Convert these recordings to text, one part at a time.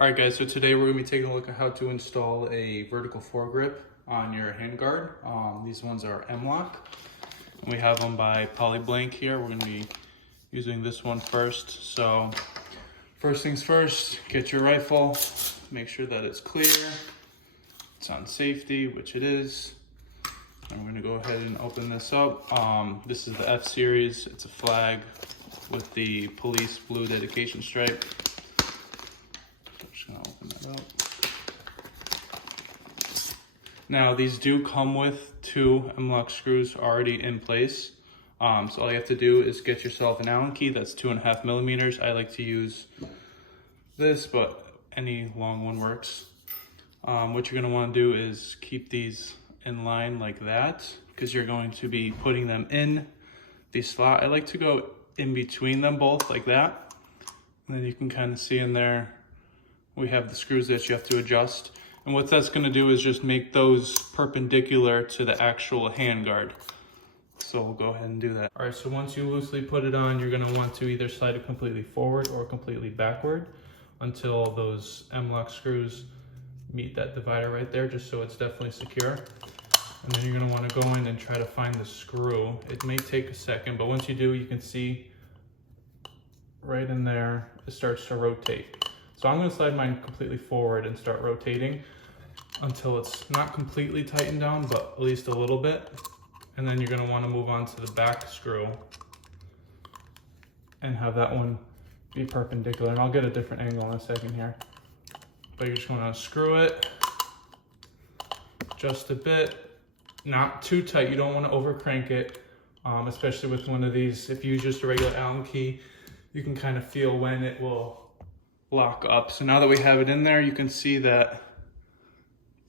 Alright guys, so today we're going to be taking a look at how to install a vertical foregrip on your handguard. These ones are M-Lok. We have them by Polyblank here. We're going to be using this one first. So first things first, get your rifle, make sure that it's clear, it's on safety, which it is. And we're going to go ahead and open this up. This is the F series. It's a flag with the police blue dedication stripe. I'll open that up. Now these do come with two M-Lok screws already in place. So all you have to do is get yourself an Allen key that's 2.5 millimeters. I like to use this, but any long one works. What you're going to want to do is keep these in line like that, because you're going to be putting them in the slot. I like to go in between them both like that. And then you can kind of see in there we have the screws that you have to adjust. And what that's going to do is just make those perpendicular to the actual handguard. So we'll go ahead and do that. All right, so once you loosely put it on, you're going to want to either slide it completely forward or completely backward until those M-Lok screws meet that divider right there, just so it's definitely secure. And then you're going to want to go in and try to find the screw. It may take a second, but once you do, you can see right in there, it starts to rotate. So I'm going to slide mine completely forward and start rotating until it's not completely tightened down, but at least a little bit. And then you're going to want to move on to the back screw and have that one be perpendicular. And I'll get a different angle in a second here. But you're just going to screw it just a bit, not too tight. You don't want to over crank it, especially with one of these. If you use just a regular Allen key, you can kind of feel when it will lock up. So now that we have it in there, you can see that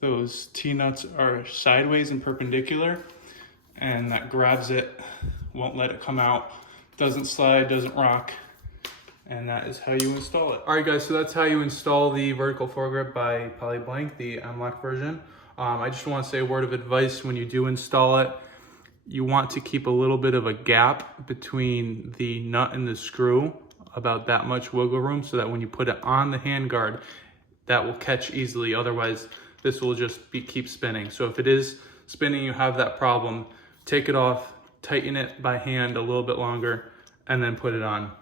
those T-nuts are sideways and perpendicular, and that grabs it, won't let it come out, doesn't slide, doesn't rock, and that is how you install it. All right guys, so that's how you install the vertical foregrip by Polyblank, the M-Lok version. I just want to say a word of advice when you do install it. You want to keep a little bit of a gap between the nut and the screw, about that much wiggle room, so that when you put it on the handguard, that will catch easily. Otherwise, this will just keep spinning. So if it is spinning, you have that problem, take it off, tighten it by hand a little bit longer, and then put it on.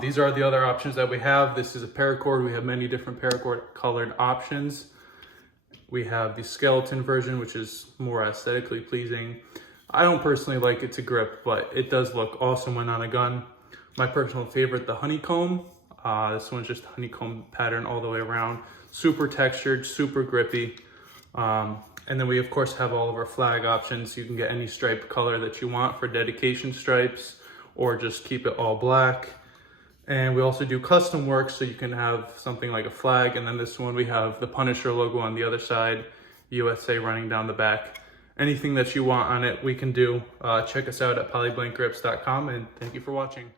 These are the other options that we have. This is a paracord. We have many different paracord colored options. We have the skeleton version, which is more aesthetically pleasing. I don't personally like it to grip, but it does look awesome when on a gun. My personal favorite, the honeycomb. This one's just honeycomb pattern all the way around. Super textured, super grippy. And then we of course have all of our flag options. You can get any stripe color that you want for dedication stripes, or just keep it all black. And we also do custom work, so you can have something like a flag. And then this one, we have the Punisher logo on the other side, USA running down the back. Anything that you want on it, we can do. Check us out at polyblankgrips.com, and thank you for watching.